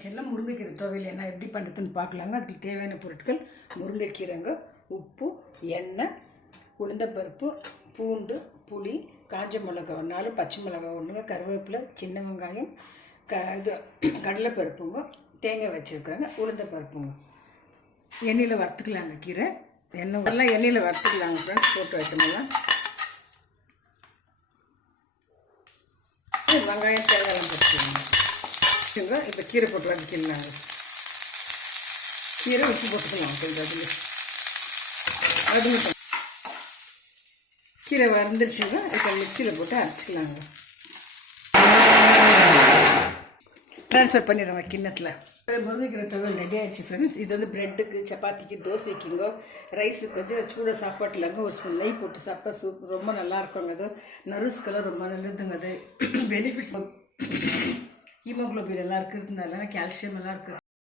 கிச்சனில் முருங்கைக்கீரை துவையல் என்ன எப்படி பண்ணுறதுன்னு பார்க்கலாங்க. அதுக்கு தேவையான பொருட்கள் முருங்கைக்கீரைங்க, உப்பு, எண்ணெய், உளுந்தப்பருப்பு, பூண்டு, புளி, காஞ்ச மிளகா 4, பச்சை மிளகா 1, கருவேப்பிலை, சின்ன வெங்காயம், இது கடலைப்பருப்புங்க, தேங்காய் வச்சுருக்காங்க, உளுந்தப்பருப்புங்க. எண்ணெயில் வறுத்துக்கலாங்க. கீரை எண்ணெய் நல்லா எண்ணெயில் வறுத்துக்கலாங்க ஃப்ரெண்ட்ஸ். போட்டு வைக்கணும்னா வெங்காயம் தேங்காய் போட்டுக்கலாங்க. இப்போ கீரை போட்டு வதக்கிடலாங்க. கீரை உப்பு போட்டுக்கலாம் கொஞ்சம். அது கீரை வறந்துருச்சுங்க. இப்போ மிக்சியில் போட்டு அரைச்சிக்கலாங்க. ட்ரான்ஸ்ஃபர் பண்ணிடுறோங்க கிண்ணத்தில். முருங்கைக்கீரை துவையல் ரெடி ஆகிடுச்சு ஃப்ரெண்ட்ஸ். இது வந்து ப்ரெட்டுக்கு, சப்பாத்திக்கு, தோசைக்குங்கோ, ரைஸுக்கு கொஞ்சம் சூட சாப்பாட்டில்ங்க ஒரு ஸ்பூன் நெய் போட்டு சாப்பிட்டா ரொம்ப நல்லா இருக்குங்க. அது நர்வ்ஸ்க்கெல்லாம் ரொம்ப நல்லதுங்க. அது பெனிஃபிட்ஸ் ஹீமோக்ளோபின் எல்லாம் இருக்கிறதுனால, கால்சியம் எல்லாம் இருக்கிறது